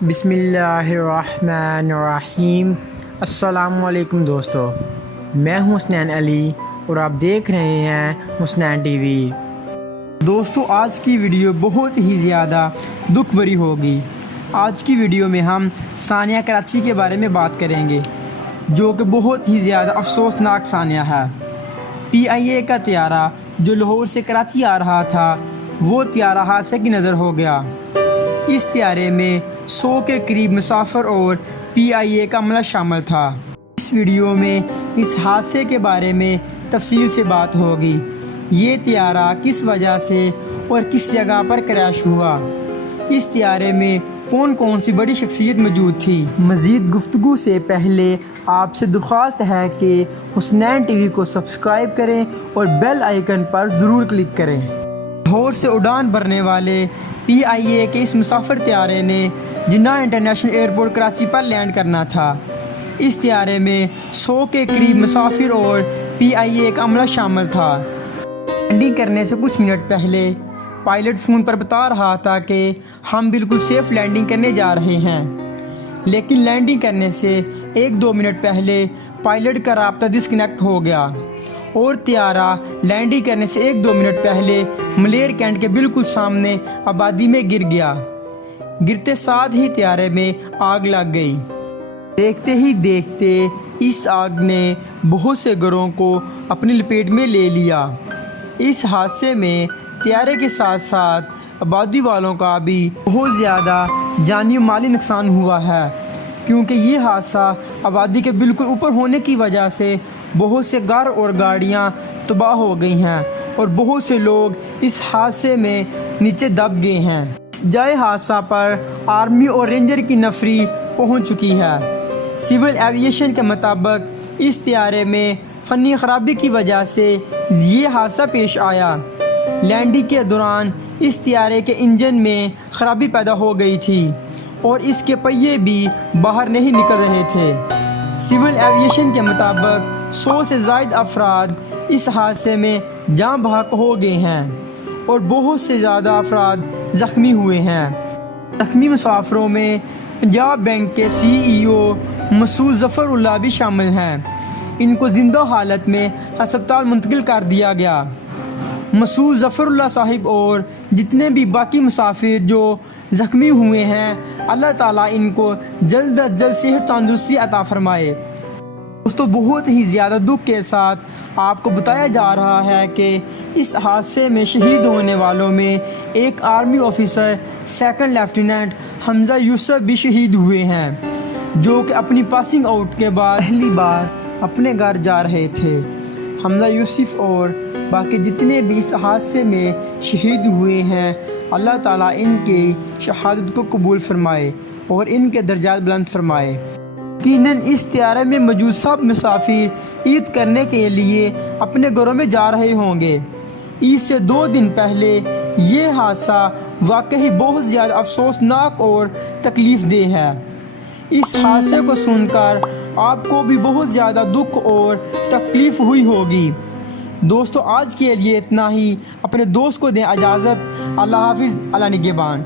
بسم اللہ الرحمن الرحیم۔ السلام علیکم دوستو، میں ہوں حسنین علی اور آپ دیکھ رہے ہیں حسنین ٹی وی۔ دوستو، آج کی ویڈیو بہت ہی زیادہ دکھ بھری ہوگی۔ آج کی ویڈیو میں ہم ثانیہ کراچی کے بارے میں بات کریں گے، جو کہ بہت ہی زیادہ افسوسناک ثانیہ ہے۔ PIA کا طیارہ جو لاہور سے کراچی آ رہا تھا، وہ طیارہ حادثے کی نظر ہو گیا۔ اس طیارے میں 100 کے قریب مسافر اور PIA کا عملہ شامل تھا۔ اس ویڈیو میں اس حادثے کے بارے میں تفصیل سے بات ہوگی۔ یہ طیارہ کس وجہ سے اور کس جگہ پر کریش ہوا، اس طیارے میں کون کون سی بڑی شخصیت موجود تھی۔ مزید گفتگو سے پہلے آپ سے درخواست ہے کہ حسنین ٹی وی کو سبسکرائب کریں اور بیل آئیکن پر ضرور کلک کریں۔ لاہور سے اڑان بھرنے والے PIA کے اس مسافر طیارے نے جناح انٹرنیشنل ایئرپورٹ کراچی پر لینڈ کرنا تھا۔ اس طیارے میں 100 کے قریب مسافر اور PIA کا عملہ شامل تھا۔ لینڈنگ کرنے سے کچھ منٹ پہلے پائلٹ فون پر بتا رہا تھا کہ ہم بالکل سیف لینڈنگ کرنے جا رہے ہیں، لیکن لینڈنگ کرنے سے 1-2 منٹ پہلے پائلٹ کا رابطہ ڈسکنیکٹ ہو گیا اور طیارہ لینڈنگ کرنے سے 1-2 منٹ پہلے ملیر کینٹ کے بالکل سامنے آبادی میں گر گیا۔ گرتے ساتھ ہی طیارے میں آگ لگ گئی۔ دیکھتے ہی دیکھتے اس آگ نے بہت سے گھروں کو اپنی لپیٹ میں لے لیا۔ اس حادثے میں طیارے کے ساتھ ساتھ آبادی والوں کا بھی بہت زیادہ جانی و مالی نقصان ہوا ہے، کیونکہ یہ حادثہ آبادی کے بالکل اوپر ہونے کی وجہ سے بہت سے گھر اور گاڑیاں تباہ ہو گئی ہیں اور بہت سے لوگ اس حادثے میں نیچے دب گئے ہیں۔ اس جائے حادثہ پر آرمی اور رینجر کی نفری پہنچ چکی ہے۔ سول ایویشن کے مطابق اس طیارے میں فنی خرابی کی وجہ سے یہ حادثہ پیش آیا۔ لینڈنگ کے دوران اس طیارے کے انجن میں خرابی پیدا ہو گئی تھی اور اس کے پہیے بھی باہر نہیں نکل رہے تھے۔ سول ایویشن کے مطابق 100 سے زائد افراد اس حادثے میں جاں بحق ہو گئے ہیں اور بہت سے زیادہ افراد زخمی ہوئے ہیں۔ زخمی مسافروں میں پنجاب بینک کے CEO مسعود ظفر اللہ بھی شامل ہیں۔ ان کو زندہ حالت میں ہسپتال منتقل کر دیا گیا۔ مسعود ظفر اللہ صاحب اور جتنے بھی باقی مسافر جو زخمی ہوئے ہیں، اللہ تعالیٰ ان کو جلد از جلد صحت تندرستی عطا فرمائے۔ دوستو، بہت ہی زیادہ دکھ کے ساتھ آپ کو بتایا جا رہا ہے کہ اس حادثے میں شہید ہونے والوں میں ایک آرمی آفیسر 2nd لیفٹیننٹ حمزہ یوسف بھی شہید ہوئے ہیں، جو کہ اپنی پاسنگ آؤٹ کے بعد پہلی بار اپنے گھر جا رہے تھے۔ حمزہ یوسف اور باقی جتنے بھی اس حادثے میں شہید ہوئے ہیں، اللہ تعالیٰ ان کی شہادت کو قبول فرمائے اور ان کے درجات بلند فرمائے۔ یقیناً اس طیارے میں موجود سب مسافر عید کرنے کے لیے اپنے گھروں میں جا رہے ہوں گے۔ عید سے 2 دن پہلے یہ حادثہ واقعی بہت زیادہ افسوسناک اور تکلیف دہ ہے۔ اس حادثے کو سن کر آپ کو بھی بہت زیادہ دکھ اور تکلیف ہوئی ہوگی۔ دوستو، آج کے لیے اتنا ہی۔ اپنے دوست کو دیں اجازت۔ اللہ حافظ، اللہ نگہبان۔